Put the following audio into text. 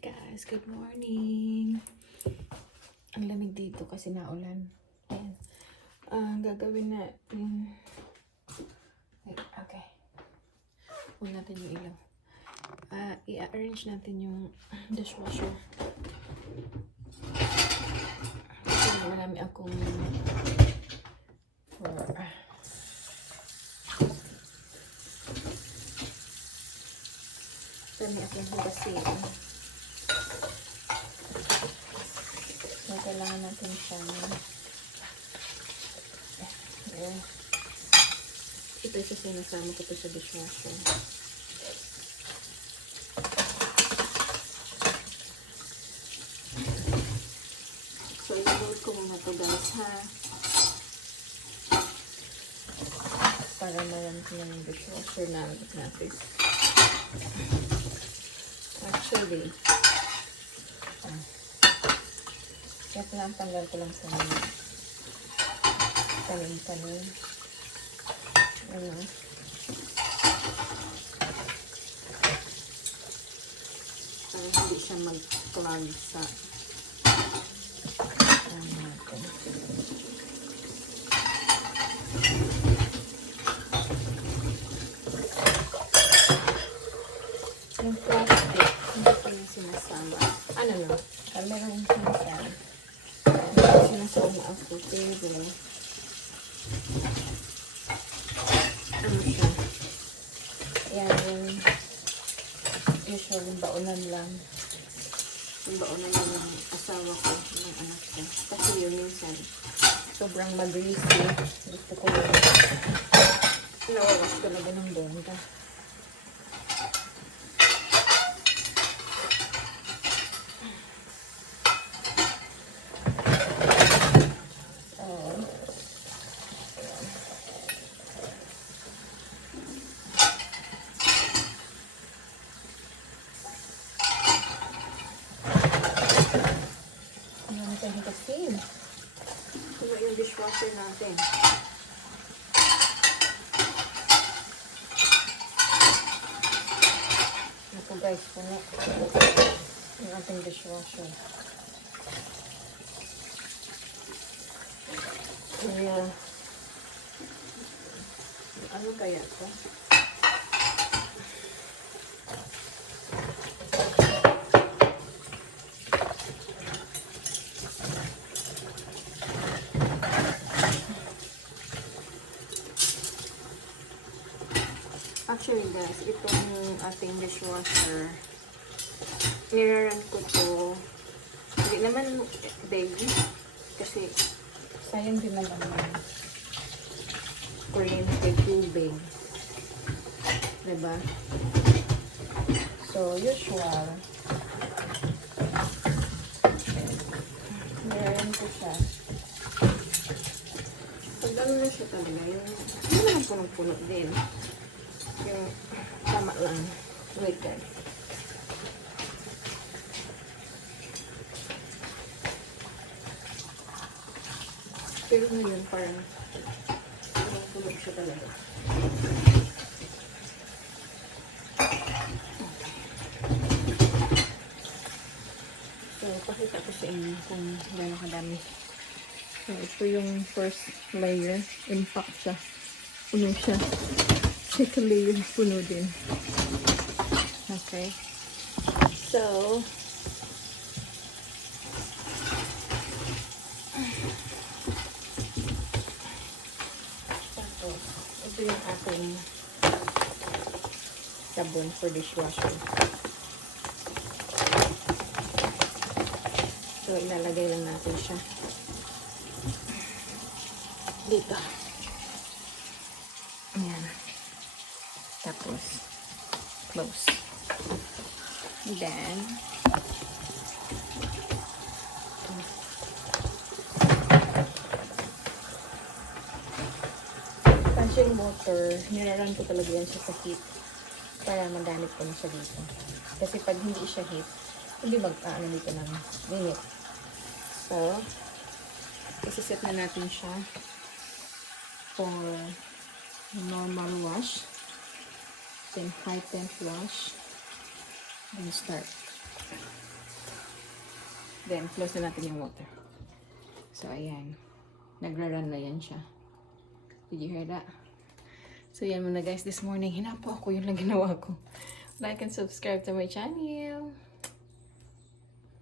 Guys, good morning. Ang lamig dito kasi naulan. Ayan. Gagawin natin. Okay. Huwag natin yung ilaw. I-arrange natin yung dishwasher. Kasi marami akong hugasin. So, kailangan natin siya. Ayan. Ito yung sinasama ko sa dishwasher. So, i-load ko muna ito guys, ha? Para marami ko yung dishwasher natin. Actually, kaya lang tanggal ko lang sa tanim-tanim. Ano? Para hindi siya mag-clog sa natin. Yung plastic, hindi ko yung sinasama. Ano no? Meron yung sinasama. Sinasama ako table. Ano siya? Yan yung usual yung baonan lang. Yung baonan lang ng asawa ko, ng anak ko. Kasi yun minsan, sobrang mag-greasy. Gusto ko yung nawawas talaga ng bongga. Ito yung dishwasher natin. Ito guys, puno yung ating dishwasher. Yeah. Ano kaya ito? Actually guys, itong ating dishwasher, niraran ko to. Hindi naman baby. Kasi sayang din naman yung kuryente, tubig. Diba? So, usual. Niraran ko siya. Pag ano na siya talaga, yung hindi naman punong-puno din. Yung tama lang. Wait guys. Pero ngayon parang tulog siya talaga. So, pakita ko sa inyo kung gano'ng kadami. So, ito yung first layer. Impact siya. Puno siya. Second layer, puno din. Okay. So, ito yung ating sabon for dishwasher. So, ilalagay lang natin siya dito. Ayan. Tapos, close. And then, punching motor, niraran ko talaga yan siya sa heat para magamit ko na siya dito. Kasi pag hindi siya heat, hindi mag-ano dito ng minute. So, isiset na natin siya for normal wash. Then high temp wash. Then start. Then, close na natin yung water. So, ayan. Nagra-run na yan siya. Did you hear that? So, yan muna guys. This morning, hinapo ako. Yun lang ginawa ko. Like and subscribe to my channel.